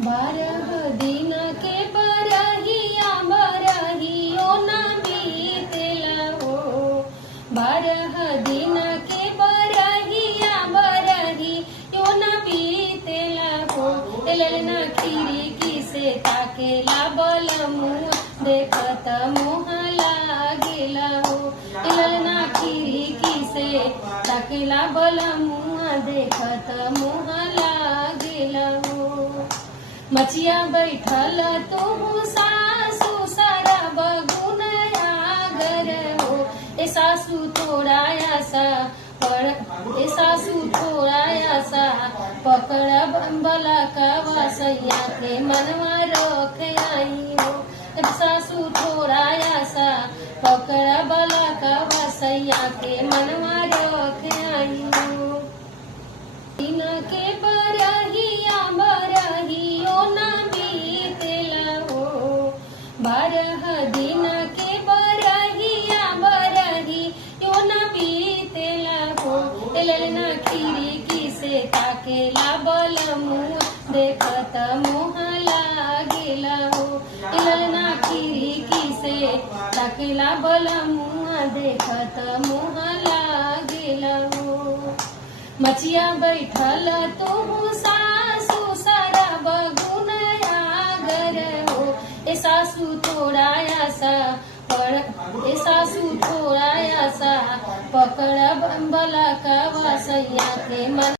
बारह दिन के बरहिया बरहियो ना बीतेला हो। 12 दिन के बरहिया बरहियो ना बीतेला हो। ललना खिड़की से ताकेला बलमुआ देखत मोह लागेला हो। ललना खिड़की से ताकेला बलमुआ देखत मोह लागेला हो। मचिया बैठल तू सासू सारा बगुनया गर हो। ए सासू थोड़ा आसा ए सासू थोड़ा आसा पकड़ बला का सैया के मनवा रख आई हो। ए सासू थोड़ा आसा पकड़ बला का सैया के मनवा रख आई हो। दिन के बरहिया बरहियो ना बीतेला हो। 12 दिन के बरहिया बरहियो ना बीतेला हो। ललना खिड़की से ताकेला बलमुआ देखत मोह लागेला हो। ललना खिड़की से ताकेला बलमुआ देखत मोह लागेला हो। मचिया बैठल तू सासू सारा बगुनया गर हो। ए सासू थोड़ा आसा ए सासू थोड़ा आसा पकड़ बला का सैया के मन